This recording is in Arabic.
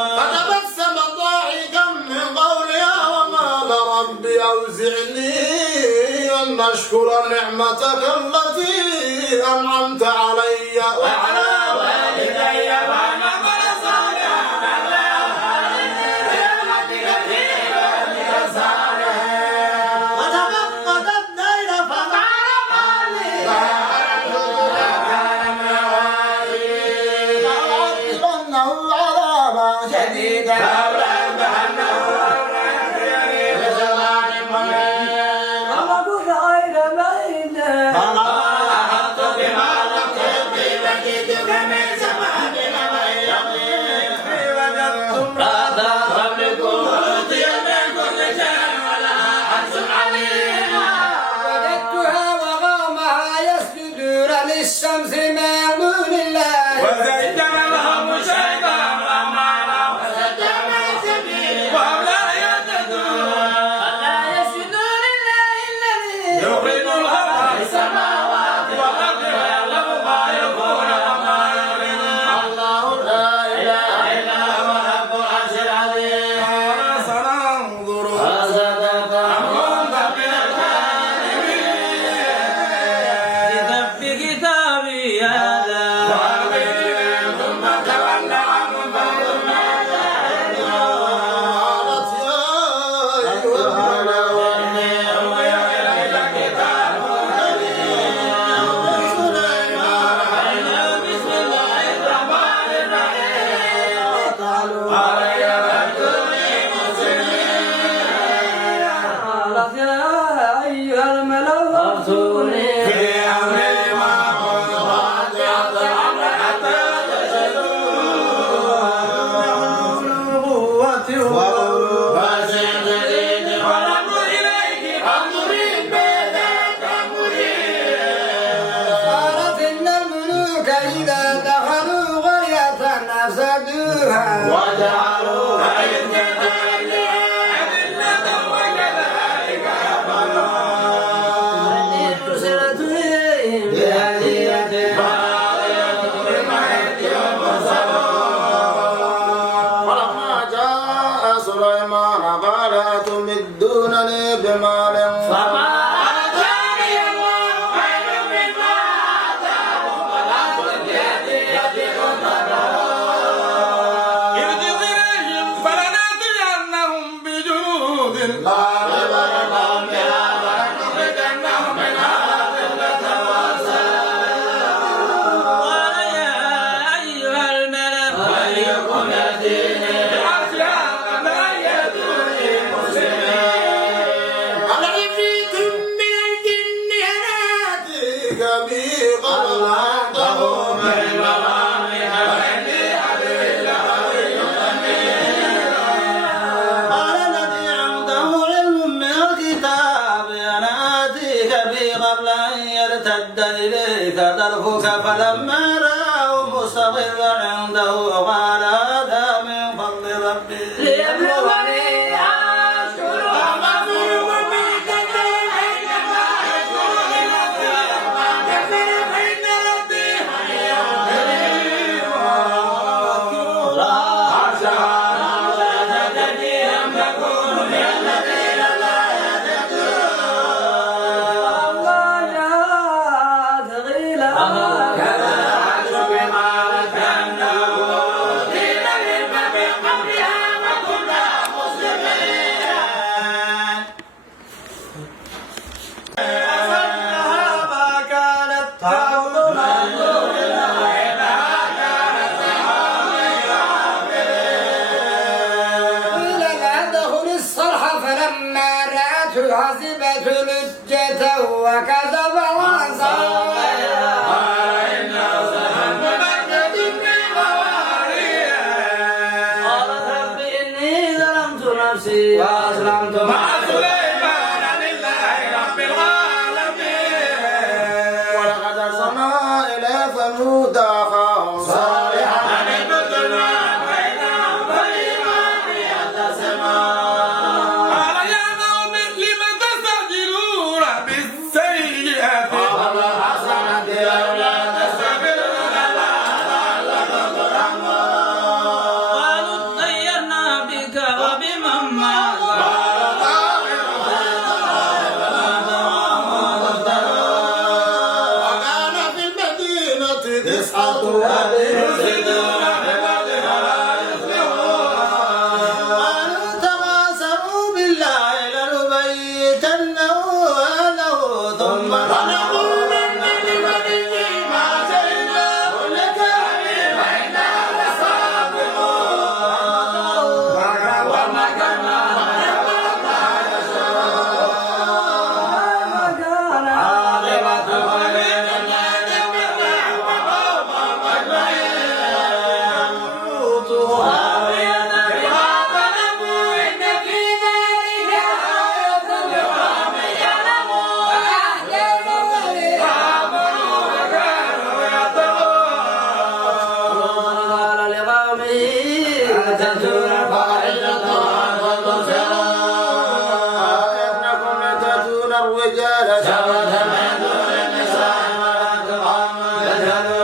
فتبسم ضاحكا من قولها وقال رب أوزعني أن أشكر نعمتك التي أنعمت علي وعلى والدي وأن أعمل صالحا برحمتك في عبادك الصالحين وتفقد الدين فقال مالي كان من الغالبين لأعذبنه عذابا شديدا الشمس من دون الله وزين لهم الشيطان أعمالهم وصدهم عن سبيله وهم لا يهتدون ألا يسجدوا لله الذي يخرج الأرض في السماوات والأرض ويعلم ما يخفون وما يعلنون الله لا إله إلا هو رب العرش العظيم سننظر أصدقت أم كنت من الكاذبين كتب كتابي هذا ثم تولى عنهم فهم قالت يا أيها الملأ إليك كتاب سليمان بسم الله الرحمن الرحيم قال يا أيتوني مسلمين قالت يا أيها الملأ أفتوني في أمري ما كنت قاطعة أمرا حتى تشهدون والأمر إليك فانظري ماذا تأمرين قالت إن الملوك إذا دخلوا قرية أفسدوها وجعلوا عزة أهلها أذلة وكذلك يفعلون إني أرسلت إليهم بهدية فاضلة بمحك ومرسلون فلما جاء سليمان قال أتمدونني بمال فما آتاني الله خير مما آتاكم ولكن بهديتكم تفرحون ارجع إليهم فلنأتينهم بجنود لا قبل لهم بها ولنخرجنهم منها أذلة وسلام قال يا أيها الملأ أيكم يأتيني بعرشها قبل أن يأتوني مسلمين قال عفريت من الجن أنا آتيك به قبل أن تقوم من مقامك وإني أدري لقوي أمين قال الذي عنده علم من الكتاب أنا آتيك به قبل أن يرتد إليك طرفك فلما رآه مستقرا عنده قال هذا من فضل ربي ليبلغني أشكر أم أكفر وما كفر فإنما يشكر لنفسه وما كفر فإن ربي حليم كريم أشهد أن تكون من الذين لا يهتدون الله جاءت غيلا كذا عجب بما كنا دين لما من قبلها وكنا مسلمين أصلها ما كانت تعبد من دون الله إنها كانت قيل لا تدخل الصرح فلما رأته حسبته لجة وكذب وصوّرها قالت رب إني ظلمت نفسي وأسلمت مع سليمان لله رب العالمين ولقد أرسلنا إلى ثمود أخاهم صالحا أن اعبدوا الله فإنهم فريقان يختصمون قال يا قوم لم تستعجلون بالسيئة قبل الحسنة لولا تستغفرون الله لعلكم ترحمون قالوا جل